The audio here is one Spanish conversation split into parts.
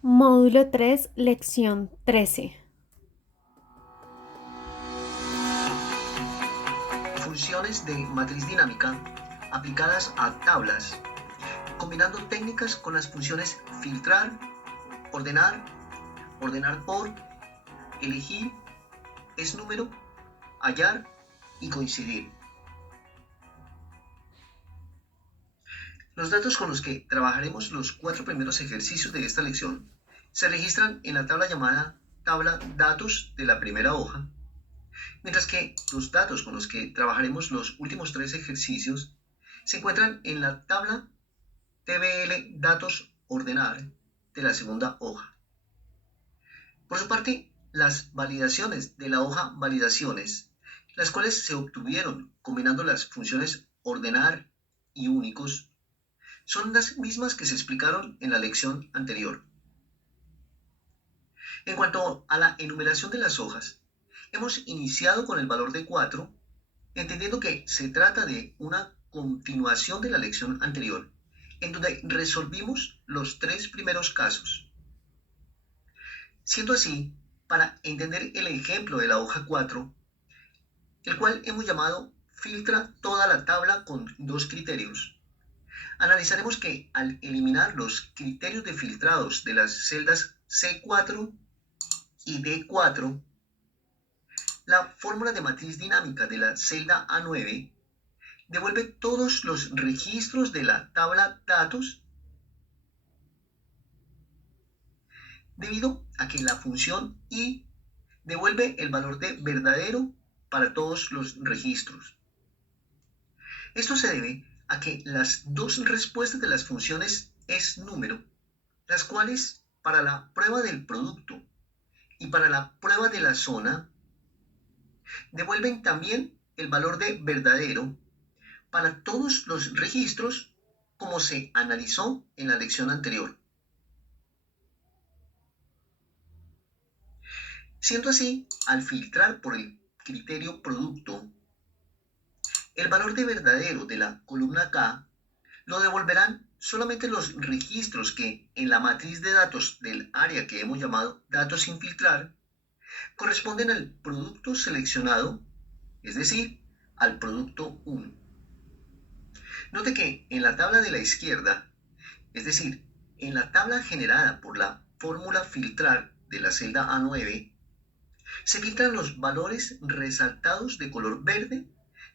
Módulo 3, lección 13. Funciones de matriz dinámica aplicadas a tablas, combinando técnicas con las funciones filtrar, ordenar, ordenar por, elegir, es número, hallar y coincidir. Los datos con los que trabajaremos los 4 primeros ejercicios de esta lección se registran en la tabla llamada tabla datos de la primera hoja, mientras que los datos con los que trabajaremos los últimos 3 ejercicios se encuentran en la tabla TBL datos ordenar de la segunda hoja. Por su parte, las validaciones de la hoja validaciones, las cuales se obtuvieron combinando las funciones ordenar y únicos, son las mismas que se explicaron en la lección anterior. En cuanto a la enumeración de las hojas, hemos iniciado con el valor de 4, entendiendo que se trata de una continuación de la lección anterior, en donde resolvimos los 3 primeros casos. Siendo así, para entender el ejemplo de la hoja 4, el cual hemos llamado filtra toda la tabla con 2 criterios, analizaremos que al eliminar los criterios de filtrados de las celdas C4 y D4, la fórmula de matriz dinámica de la celda A9 devuelve todos los registros de la tabla datos debido a que la función i devuelve el valor de verdadero para todos los registros. Esto se debe a que las dos respuestas de las funciones es número, las cuales para la prueba del producto y para la prueba de la zona devuelven también el valor de verdadero para todos los registros como se analizó en la lección anterior. Siendo así, al filtrar por el criterio producto, el valor de verdadero de la columna K lo devolverán solamente los registros que en la matriz de datos del área que hemos llamado datos sin filtrar corresponden al producto seleccionado, es decir, al producto 1. Note que en la tabla de la izquierda, es decir, en la tabla generada por la fórmula filtrar de la celda A9, se filtran los valores resaltados de color verde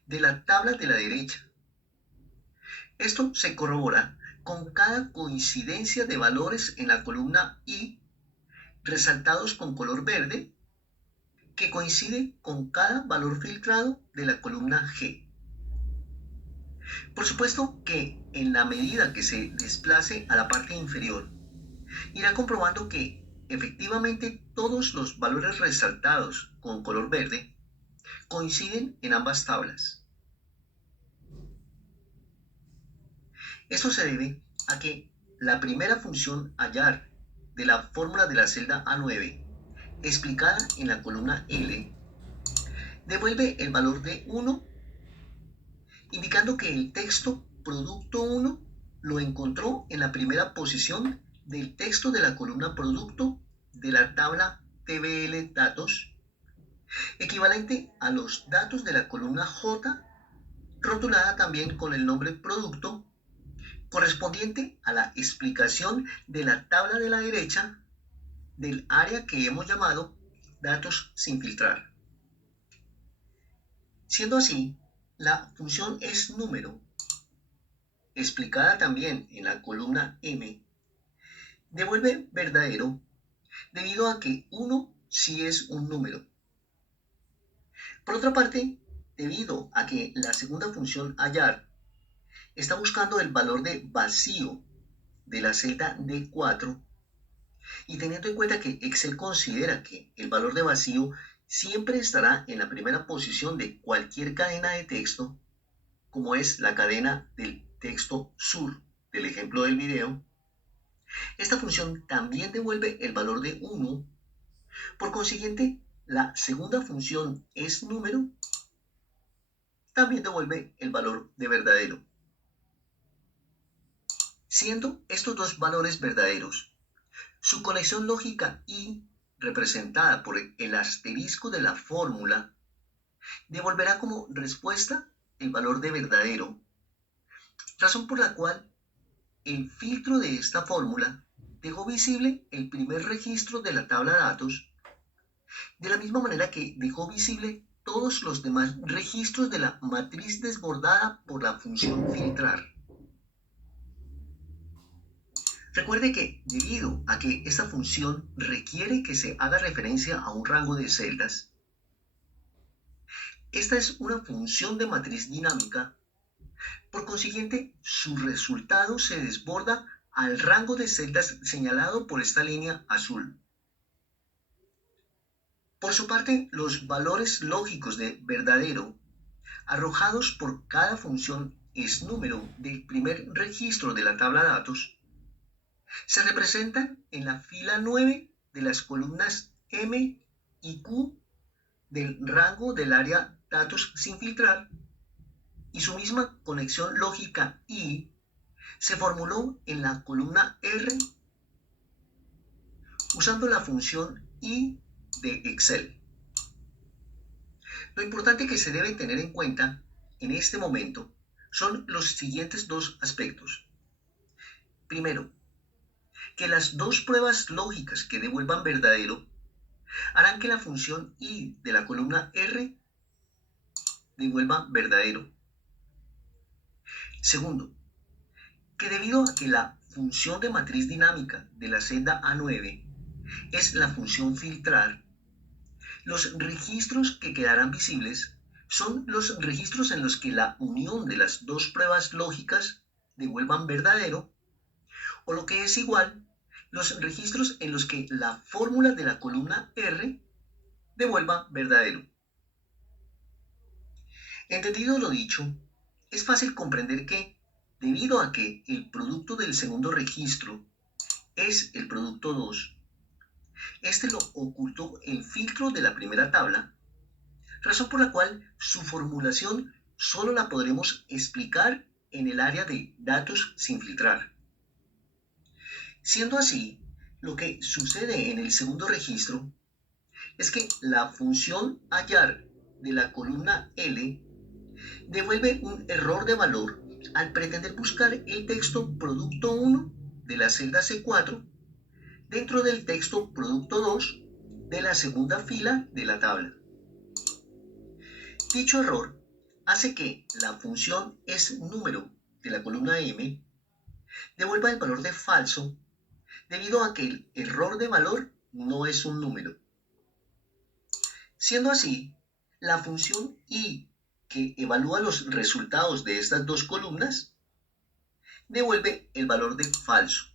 de la tabla de la derecha. Esto se corrobora con cada coincidencia de valores en la columna I resaltados con color verde que coincide con cada valor filtrado de la columna G. Por supuesto que en la medida que se desplace a la parte inferior, irá comprobando que efectivamente todos los valores resaltados con color verde coinciden en ambas tablas. Esto se debe a que la primera función hallar de la fórmula de la celda A9, explicada en la columna L, devuelve el valor de 1, indicando que el texto producto 1 lo encontró en la primera posición del texto de la columna producto de la tabla TBL datos, equivalente a los datos de la columna J, rotulada también con el nombre producto, correspondiente a la explicación de la tabla de la derecha del área que hemos llamado datos sin filtrar. Siendo así, la función es número, explicada también en la columna M, devuelve verdadero debido a que 1 sí es un número. Por otra parte, debido a que la segunda función hallar está buscando el valor de vacío de la celda D4 y teniendo en cuenta que Excel considera que el valor de vacío siempre estará en la primera posición de cualquier cadena de texto, como es la cadena del texto sur del ejemplo del video, esta función también devuelve el valor de 1. Por consiguiente, la segunda función es número, también devuelve el valor de verdadero. Siendo estos dos valores verdaderos, Su conexión lógica y, representada por el asterisco de la fórmula, devolverá como respuesta el valor de verdadero, razón por la cual el filtro de esta fórmula dejó visible el primer registro de la tabla de datos, de la misma manera que dejó visible todos los demás registros de la matriz desbordada por la función filtrar. Recuerde que debido a que esta función requiere que se haga referencia a un rango de celdas, esta es una función de matriz dinámica. Por consiguiente, su resultado se desborda al rango de celdas señalado por esta línea azul. Por su parte, los valores lógicos de verdadero arrojados por cada función es número del primer registro de la tabla de datos se representan en la fila 9 de las columnas M y Q del rango del área datos sin filtrar, y su misma conexión lógica I se formuló en la columna R usando la función I de Excel. Lo importante que se debe tener en cuenta en este momento son los siguientes dos aspectos. Primero, que las dos pruebas lógicas que devuelvan verdadero harán que la función I de la columna R devuelva verdadero. Segundo, que debido a que la función de matriz dinámica de la celda A9 es la función filtrar, los registros que quedarán visibles son los registros en los que la unión de las dos pruebas lógicas devuelvan verdadero, o lo que es igual, los registros en los que la fórmula de la columna R devuelva verdadero. Entendido lo dicho, es fácil comprender que, debido a que el producto del segundo registro es el producto 2, este lo ocultó el filtro de la primera tabla, razón por la cual su formulación solo la podremos explicar en el área de datos sin filtrar. Siendo así, lo que sucede en el segundo registro es que la función hallar de la columna L devuelve un error de valor al pretender buscar el texto producto 1 de la celda C4 dentro del texto producto 2 de la segunda fila de la tabla. Dicho error hace que la función es número de la columna M devuelva el valor de falso debido a que el error de valor no es un número. Siendo así, la función I que evalúa los resultados de estas dos columnas devuelve el valor de falso.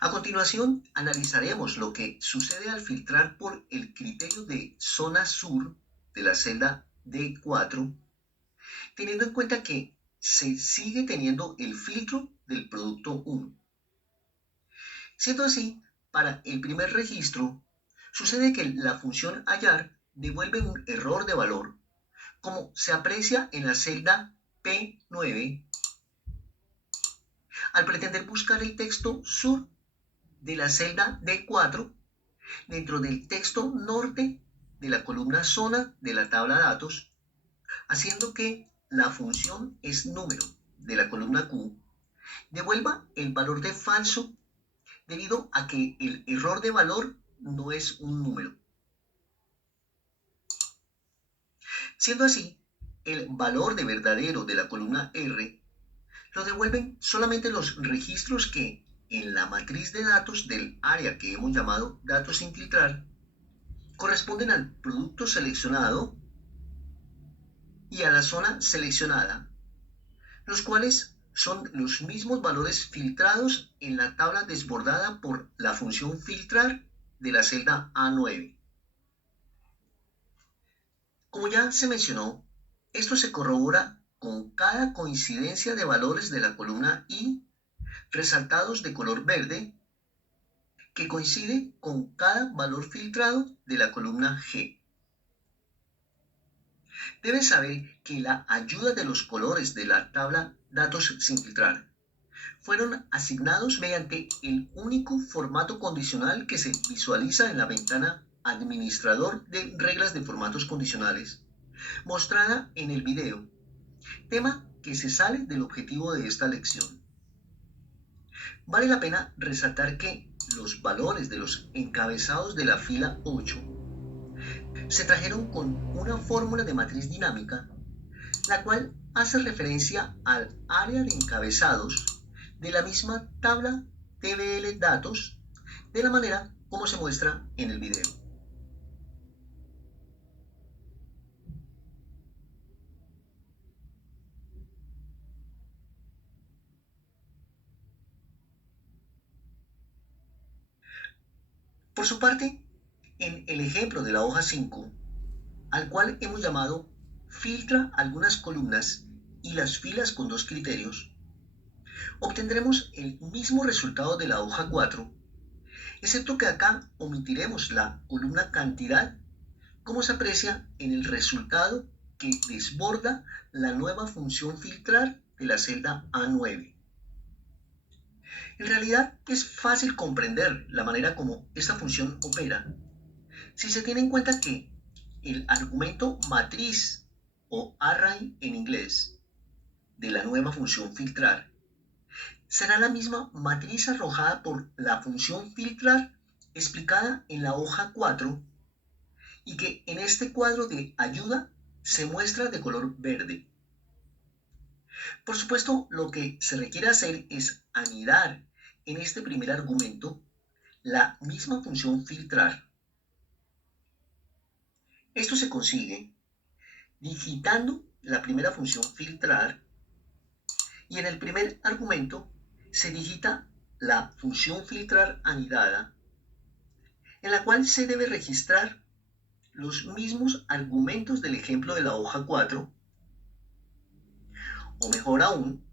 A continuación, analizaremos lo que sucede al filtrar por el criterio de zona sur de la celda D4, teniendo en cuenta que se sigue teniendo el filtro del producto 1. Siendo así, para el primer registro, sucede que la función hallar devuelve un error de valor, como se aprecia en la celda P9, al pretender buscar el texto sur de la celda D4 dentro del texto norte de la columna zona de la tabla de datos, haciendo que la función es número de la columna Q devuelva el valor de falso debido a que el error de valor no es un número. Siendo así, el valor de verdadero de la columna R lo devuelven solamente los registros que en la matriz de datos del área que hemos llamado datos sin filtrar corresponden al producto seleccionado y a la zona seleccionada, los cuales son los mismos valores filtrados en la tabla desbordada por la función filtrar de la celda A9. Como ya se mencionó, esto se corrobora con cada coincidencia de valores de la columna I resaltados de color verde que coincide con cada valor filtrado de la columna G. Deben saber que la ayuda de los colores de la tabla datos sin filtrar fueron asignados mediante el único formato condicional que se visualiza en la ventana Administrador de reglas de formatos condicionales, mostrada en el video, tema que se sale del objetivo de esta lección. Vale la pena resaltar que los valores de los encabezados de la fila 8 se trajeron con una fórmula de matriz dinámica, la cual hace referencia al área de encabezados de la misma tabla TBL datos, de la manera como se muestra en el video. Por su parte, en el ejemplo de la hoja 5, al cual hemos llamado filtra algunas columnas y las filas con dos criterios, obtendremos el mismo resultado de la hoja 4, excepto que acá omitiremos la columna cantidad, como se aprecia en el resultado que desborda la nueva función filtrar de la celda A9. En realidad es fácil comprender la manera como esta función opera si se tiene en cuenta que el argumento matriz o array en inglés de la nueva función filtrar será la misma matriz arrojada por la función filtrar explicada en la hoja 4 y que en este cuadro de ayuda se muestra de color verde. Por supuesto, lo que se requiere hacer es anidar en este primer argumento la misma función filtrar. Esto se consigue digitando la primera función filtrar y en el primer argumento se digita la función filtrar anidada, en la cual se debe registrar los mismos argumentos del ejemplo de la hoja 4, o mejor aún,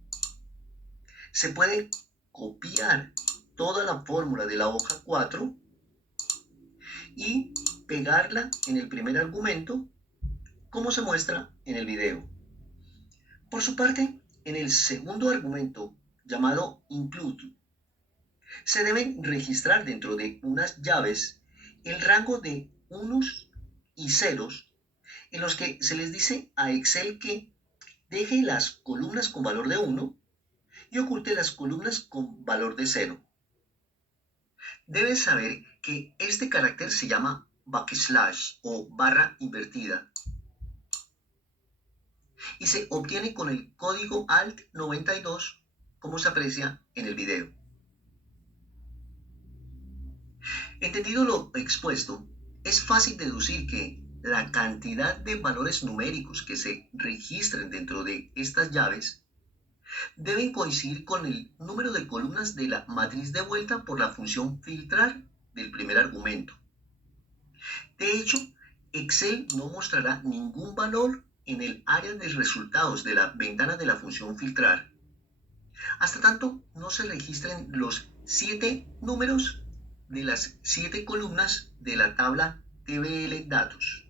se puede copiar toda la fórmula de la hoja 4 y pegarla en el primer argumento, como se muestra en el video. Por su parte, en el segundo argumento, llamado include, se deben registrar dentro de unas llaves el rango de unos y ceros en los que se les dice a Excel que deje las columnas con valor de 1 y oculte las columnas con valor de 0. Debes saber que este carácter se llama backslash o barra invertida y se obtiene con el código Alt 92, como se aprecia en el video. Entendido lo expuesto, es fácil deducir que la cantidad de valores numéricos que se registren dentro de estas llaves deben coincidir con el número de columnas de la matriz devuelta por la función filtrar del primer argumento. De hecho, Excel no mostrará ningún valor en el área de resultados de la ventana de la función filtrar, hasta tanto no se registren los 7 números de las 7 columnas de la tabla TBL datos.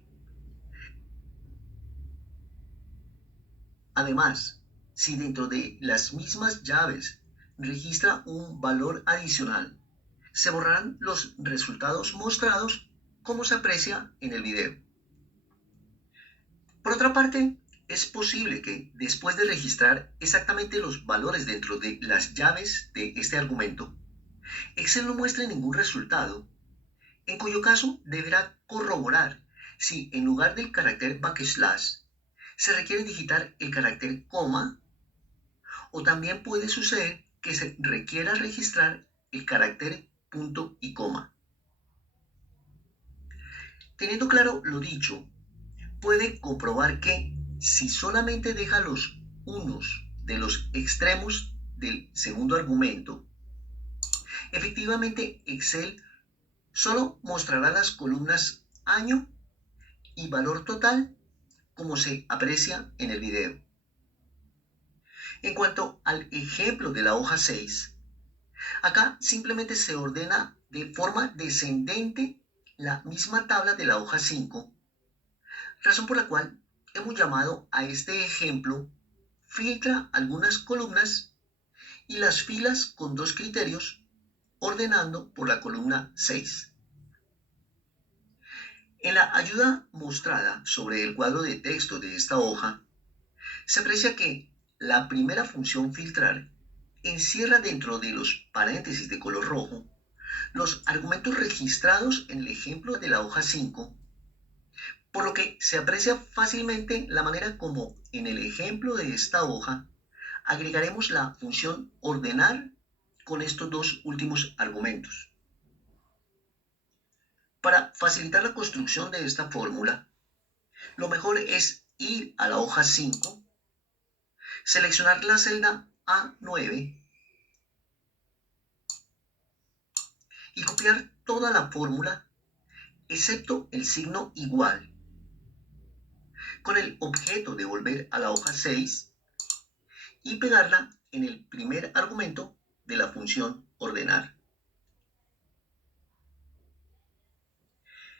Además, si dentro de las mismas llaves registra un valor adicional, se borrarán los resultados mostrados, como se aprecia en el video. Por otra parte, es posible que después de registrar exactamente los valores dentro de las llaves de este argumento, Excel no muestre ningún resultado, en cuyo caso deberá corroborar si en lugar del carácter backslash se requiere digitar el carácter coma, o también puede suceder que se requiera registrar el carácter punto y coma. Teniendo claro lo dicho, puede comprobar que si solamente deja los unos de los extremos del segundo argumento, efectivamente Excel solo mostrará las columnas año y valor total, como se aprecia en el video. En cuanto al ejemplo de la hoja 6, acá simplemente se ordena de forma descendente la misma tabla de la hoja 5, razón por la cual hemos llamado a este ejemplo filtra algunas columnas y las filas con dos criterios, ordenando por la columna 6. En la ayuda mostrada sobre el cuadro de texto de esta hoja, se aprecia que la primera función filtrar encierra dentro de los paréntesis de color rojo los argumentos registrados en el ejemplo de la hoja 5, por lo que se aprecia fácilmente la manera como en el ejemplo de esta hoja agregaremos la función ordenar con estos dos últimos argumentos. Para facilitar la construcción de esta fórmula, lo mejor es ir a la hoja 5, seleccionar la celda A9 y copiar toda la fórmula excepto el signo igual, con el objeto de volver a la hoja 6 y pegarla en el primer argumento de la función ordenar.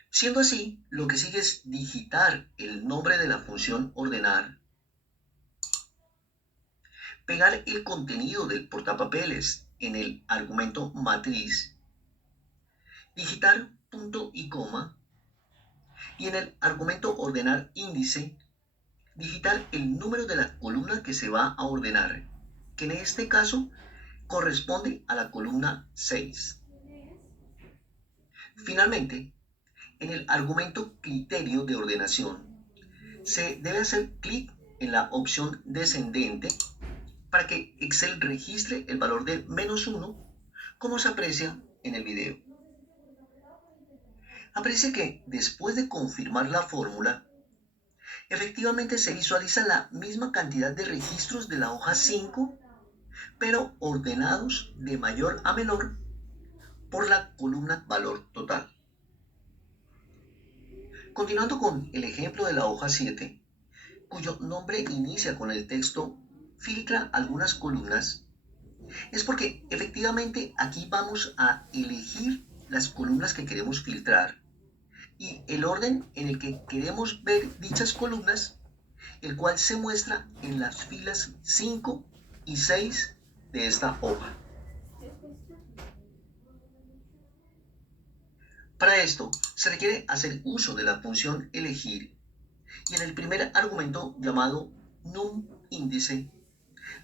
Siendo así, lo que sigue es digitar el nombre de la función ordenar, pegar el contenido del portapapeles en el argumento matriz, digitar punto y coma, y en el argumento ordenar índice, digitar el número de la columna que se va a ordenar, que en este caso corresponde a la columna 6. Finalmente, en el argumento criterio de ordenación, se debe hacer clic en la opción descendente para que Excel registre el valor de -1, como se aprecia en el video. Aprecia que después de confirmar la fórmula, efectivamente se visualiza la misma cantidad de registros de la hoja 5, pero ordenados de mayor a menor por la columna valor total. Continuando con el ejemplo de la hoja 7, cuyo nombre inicia con el texto filtra algunas columnas, es porque efectivamente aquí vamos a elegir las columnas que queremos filtrar y el orden en el que queremos ver dichas columnas, el cual se muestra en las filas 5 y 6 de esta hoja. Para esto se requiere hacer uso de la función elegir y en el primer argumento llamado num índice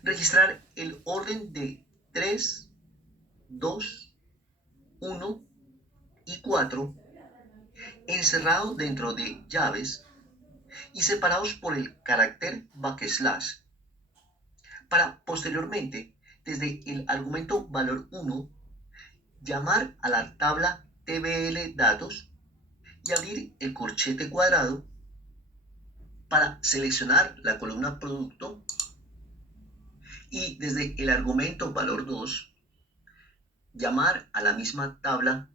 registrar el orden de 3, 2, 1 y 4 encerrado dentro de llaves y separados por el carácter backslash, para posteriormente, desde el argumento valor 1, llamar a la tabla tbl datos y abrir el corchete cuadrado para seleccionar la columna producto y desde el argumento valor 2, llamar a la misma tabla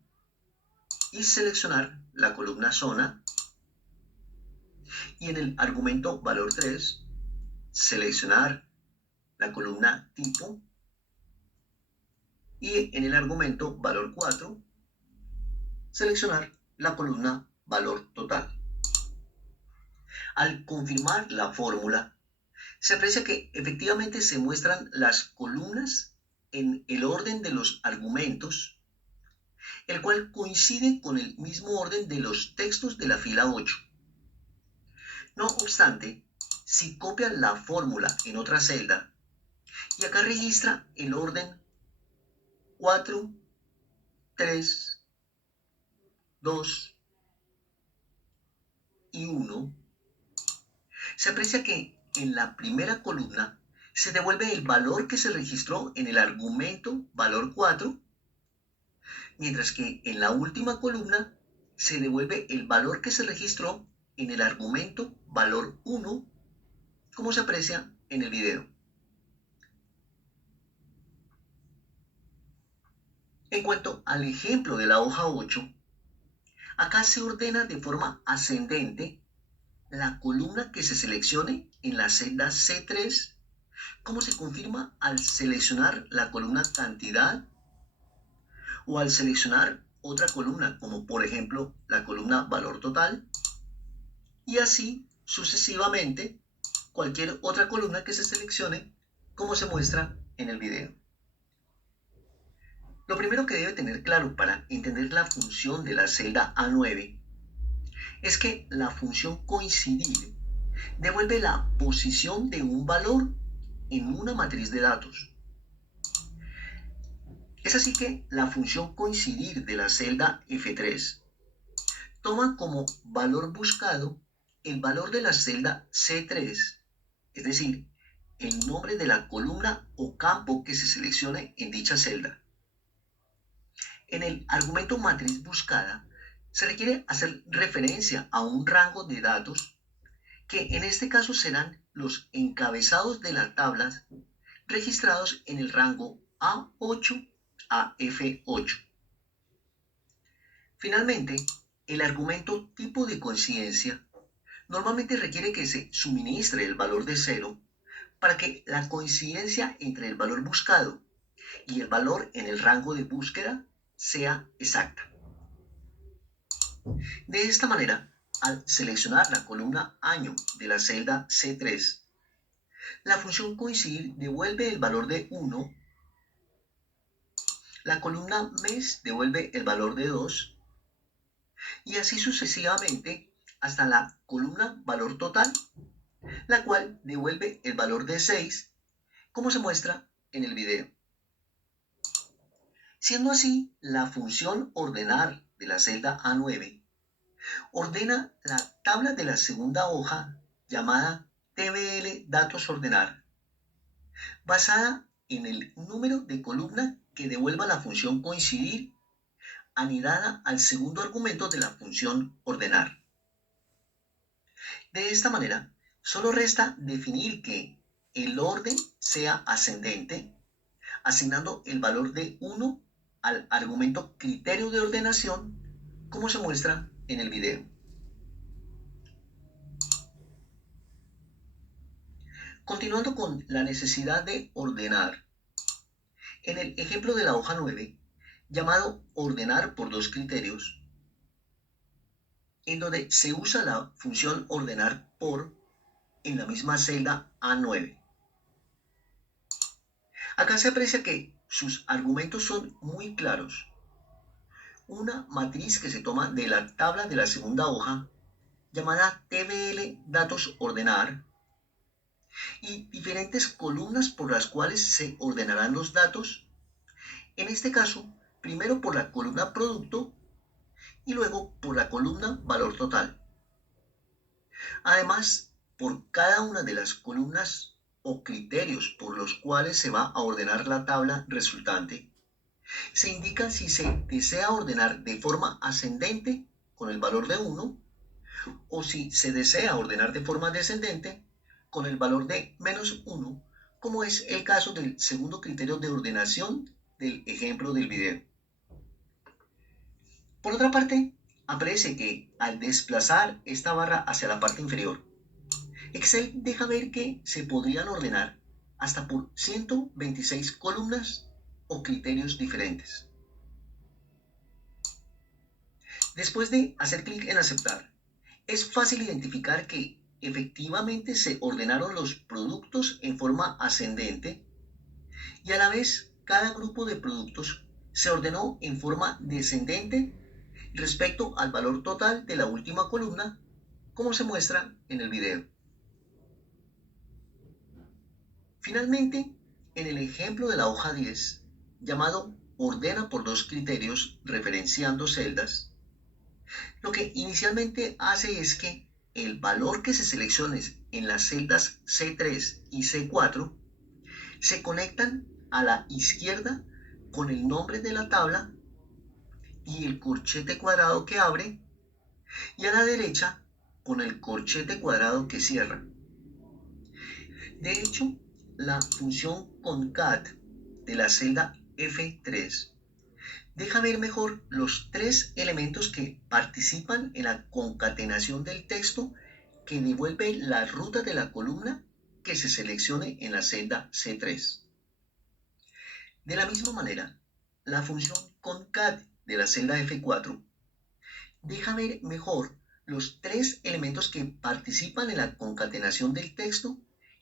y seleccionar la columna zona y en el argumento valor 3, seleccionar la columna tipo y en el argumento valor 4, seleccionar la columna valor total. Al confirmar la fórmula, se aprecia que efectivamente se muestran las columnas en el orden de los argumentos, el cual coincide con el mismo orden de los textos de la fila 8. No obstante, si copia la fórmula en otra celda y acá registra el orden 4, 3, 2 y 1, se aprecia que en la primera columna se devuelve el valor que se registró en el argumento valor 4, mientras que en la última columna se devuelve el valor que se registró en el argumento valor 1, como se aprecia en el video. En cuanto al ejemplo de la hoja 8, acá se ordena de forma ascendente la columna que se seleccione en la celda C3, como se confirma al seleccionar la columna cantidad o al seleccionar otra columna, como por ejemplo la columna valor total, y así sucesivamente cualquier otra columna que se seleccione, como se muestra en el video. Lo primero que debe tener claro para entender la función de la celda A9 es que la función coincidir devuelve la posición de un valor en una matriz de datos. Es así que la función coincidir de la celda F3 toma como valor buscado el valor de la celda C3, es decir, el nombre de la columna o campo que se seleccione en dicha celda. En el argumento matriz buscada se requiere hacer referencia a un rango de datos que en este caso serán los encabezados de las tablas registrados en el rango A8 a F8. Finalmente, el argumento tipo de coincidencia normalmente requiere que se suministre el valor de 0 para que la coincidencia entre el valor buscado y el valor en el rango de búsqueda sea exacta. De esta manera, al seleccionar la columna año de la celda C3, la función coincidir devuelve el valor de 1, la columna mes devuelve el valor de 2, y así sucesivamente hasta la columna valor total, la cual devuelve el valor de 6, como se muestra en el video. Siendo así, la función ordenar de la celda A9 ordena la tabla de la segunda hoja llamada TBL datos ordenar, basada en el número de columna que devuelva la función coincidir anidada al segundo argumento de la función ordenar. De esta manera, solo resta definir que el orden sea ascendente, asignando el valor de 1 al argumento criterio de ordenación, como se muestra en el video. Continuando con la necesidad de ordenar, en el ejemplo de la hoja 9, llamado ordenar por dos criterios, en donde se usa la función ordenar por en la misma celda A9. Acá se aprecia que sus argumentos son muy claros. Una matriz que se toma de la tabla de la segunda hoja, llamada TBL datos ordenar, y diferentes columnas por las cuales se ordenarán los datos, en este caso, primero por la columna producto y luego por la columna valor total. Además, por cada una de las columnas o criterios por los cuales se va a ordenar la tabla resultante, se indica si se desea ordenar de forma ascendente con el valor de 1 o si se desea ordenar de forma descendente con el valor de menos 1, como es el caso del segundo criterio de ordenación del ejemplo del video. Por otra parte, aparece que al desplazar esta barra hacia la parte inferior, Excel deja ver que se podrían ordenar hasta por 126 columnas o criterios diferentes. Después de hacer clic en aceptar, es fácil identificar que efectivamente se ordenaron los productos en forma ascendente y a la vez cada grupo de productos se ordenó en forma descendente respecto al valor total de la última columna, como se muestra en el video. Finalmente, en el ejemplo de la hoja 10, llamado ordena por dos criterios referenciando celdas, lo que inicialmente hace es que el valor que se seleccione en las celdas C3 y C4 se conectan a la izquierda con el nombre de la tabla y el corchete cuadrado que abre, y a la derecha con el corchete cuadrado que cierra. De hecho, la función concat de la celda F3 deja ver mejor los tres elementos que participan en la concatenación del texto que devuelve la ruta de la columna que se seleccione en la celda C3. De la misma manera, la función concat de la celda F4 deja ver mejor los tres elementos que participan en la concatenación del texto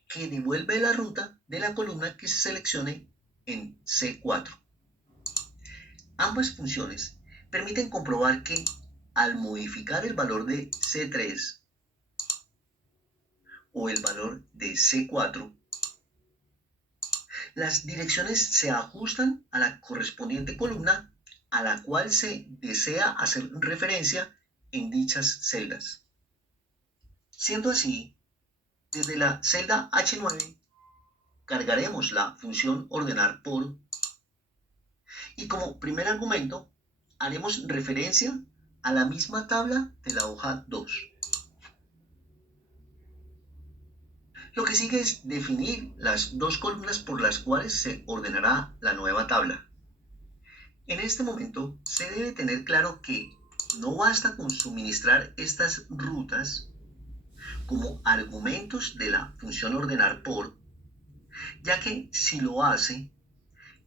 que devuelve la ruta de la columna que se seleccione en C4. Ambas funciones permiten comprobar que al modificar el valor de C3 o el valor de C4, las direcciones se ajustan a la correspondiente columna a la cual se desea hacer referencia en dichas celdas. Siendo así, desde la celda H9 cargaremos la función ordenar por y como primer argumento haremos referencia a la misma tabla de la hoja 2. Lo que sigue es definir las dos columnas por las cuales se ordenará la nueva tabla. En este momento se debe tener claro que no basta con suministrar estas rutas como argumentos de la función ordenar por, ya que si lo hace,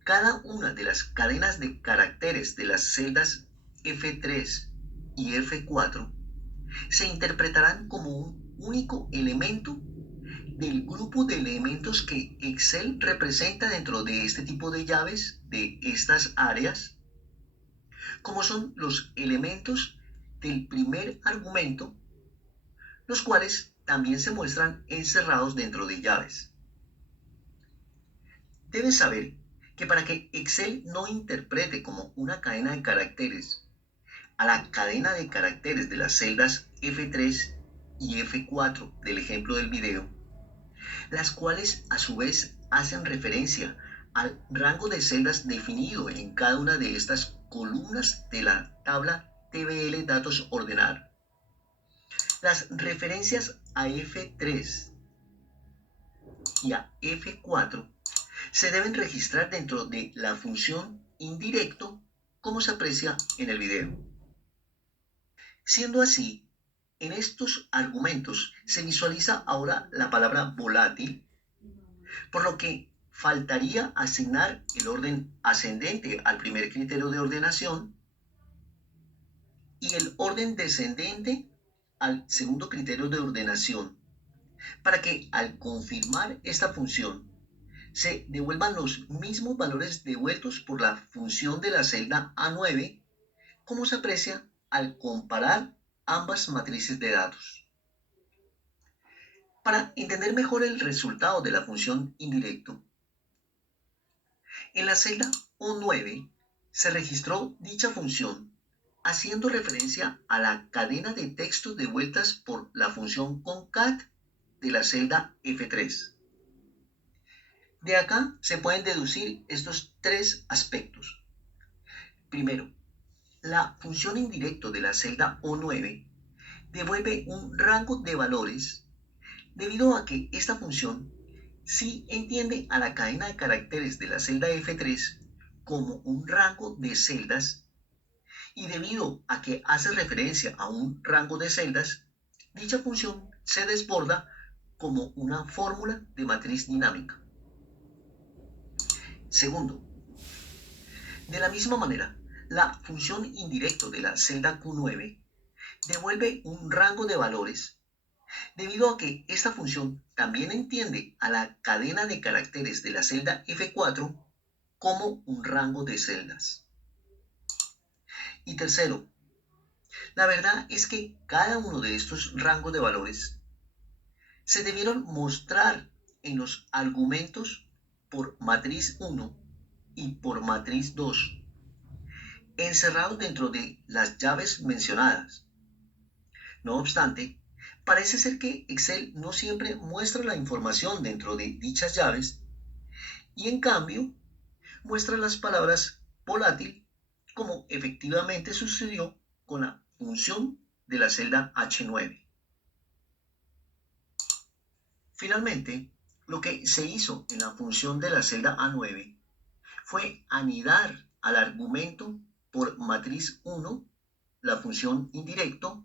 cada una de las cadenas de caracteres de las celdas F3 y F4 se interpretarán como un único elemento del grupo de elementos que Excel representa dentro de este tipo de llaves de estas áreas, como son los elementos del primer argumento, los cuales también se muestran encerrados dentro de llaves. Debes saber que para que Excel no interprete como una cadena de caracteres a la cadena de caracteres de las celdas F3 y F4 del ejemplo del video, las cuales a su vez hacen referencia al rango de celdas definido en cada una de estas columnas de la tabla TBL datos ordenar. Las referencias a F3 y a F4 se deben registrar dentro de la función indirecto como se aprecia en el video. Siendo así, en estos argumentos se visualiza ahora la palabra volátil, por lo que faltaría asignar el orden ascendente al primer criterio de ordenación y el orden descendente al segundo criterio de ordenación, para que al confirmar esta función se devuelvan los mismos valores devueltos por la función de la celda A9, como se aprecia al comparar ambas matrices de datos. Para entender mejor el resultado de la función indirecto, en la celda O9 se registró dicha función haciendo referencia a la cadena de textos devueltas por la función concat de la celda F3. De acá se pueden deducir estos tres aspectos. Primero, la función indirecto de la celda O9 devuelve un rango de valores debido a que esta función sí entiende a la cadena de caracteres de la celda F3 como un rango de celdas y debido a que hace referencia a un rango de celdas, dicha función se desborda como una fórmula de matriz dinámica. Segundo, de la misma manera, la función indirecto de la celda Q9 devuelve un rango de valores debido a que esta función también entiende a la cadena de caracteres de la celda F4 como un rango de celdas. Y tercero, la verdad es que cada uno de estos rangos de valores se debieron mostrar en los argumentos por matriz 1 y por matriz 2, encerrados dentro de las llaves mencionadas. No obstante, parece ser que Excel no siempre muestra la información dentro de dichas llaves y en cambio muestra las palabras volátil como efectivamente sucedió con la función de la celda H9. Finalmente, lo que se hizo en la función de la celda A9 fue anidar al argumento por matriz 1, la función indirecto,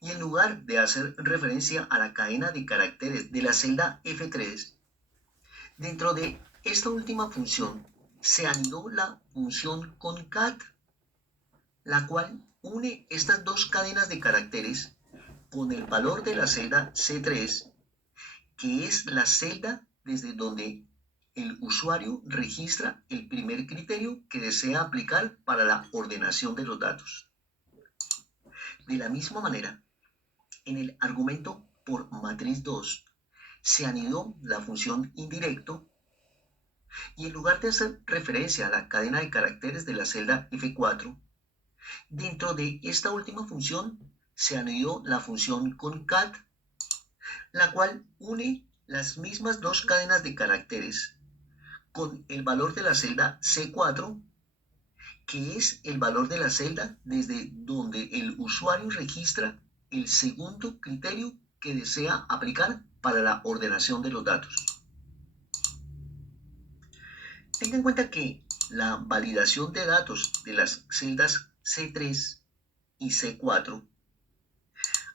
y en lugar de hacer referencia a la cadena de caracteres de la celda F3, dentro de esta última función se anidó la función concat, la cual une estas dos cadenas de caracteres con el valor de la celda C3, que es la celda desde donde el usuario registra el primer criterio que desea aplicar para la ordenación de los datos. De la misma manera, en el argumento por matriz 2 se anidó la función indirecto y en lugar de hacer referencia a la cadena de caracteres de la celda F4, dentro de esta última función se anidó la función concat, la cual une las mismas dos cadenas de caracteres con el valor de la celda C4, que es el valor de la celda desde donde el usuario registra el segundo criterio que desea aplicar para la ordenación de los datos. Tenga en cuenta que la validación de datos de las celdas C3 y C4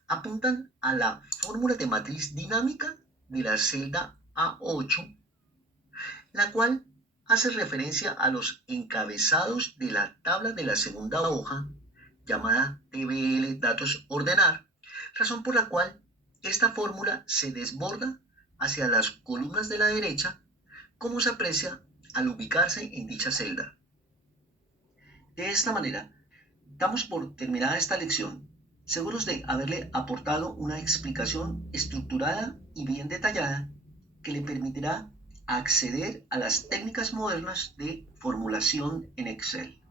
apuntan a la fórmula de matriz dinámica de la celda A8, la cual hace referencia a los encabezados de la tabla de la segunda hoja, llamada TBL datos ordenar, razón por la cual esta fórmula se desborda hacia las columnas de la derecha, como se aprecia al ubicarse en dicha celda. De esta manera, damos por terminada esta lección, seguros de haberle aportado una explicación estructurada y bien detallada que le permitirá acceder a las técnicas modernas de formulación en Excel.